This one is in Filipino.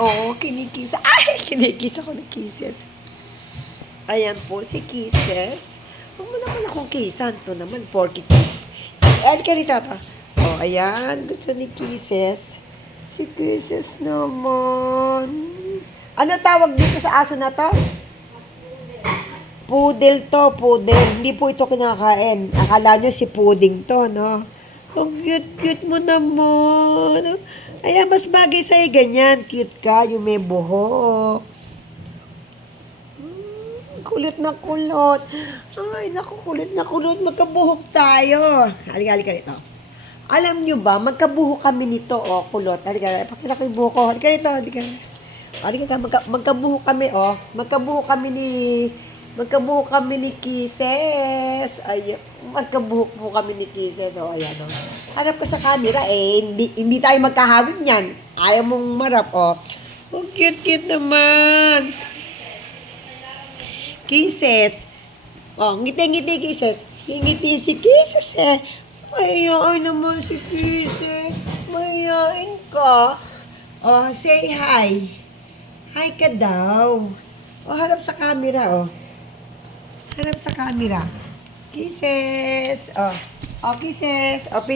oh, kinikisa. Ay, kinikisa ko ng kisses. Ayan po, si Kisses. Huwag mo naman akong kisan. Ito naman, porky kiss. Ay, ka rito pa. Oh, ayan. Gusto ni Kisses. Si Kisses naman. Ano tawag dito sa aso na to? Poodle to, poodle. Hindi po ito kinakain. Akala nyo si pudding to, no? Ang cute-cute mo naman. Ayan, mas bagay sa'yo ganyan. Cute ka, yung may buhok. Kulot na kulot. Ay, naku, kulot na kulot. Magkabuhok tayo. Halika rito. Alam nyo ba, magkabuhok kami nito, oh, kulot. Halika, pakita ko yung buhok ko. Halika rito, halika. Halika, magkabuhok kami, oh. Magkabuhok kami ni Kisses. Ay, magkabuhok po kami ni Kisses. Oh, ayan, oh. Harap ka sa camera, eh. Hindi tayo magkahawig niyan. Ayaw mong marap, oh. Oh, cute-cute naman. Kisses. Oh, ngiti-ngiti, Kisses. Ngiti si Kisses, eh. Mahihain naman si Kisses. Mahihain ka. Oh, say hi. Hi ka daw. Oh, harap sa camera, oh. Harap sa camera. Kisses. Oh, kisses. Oh,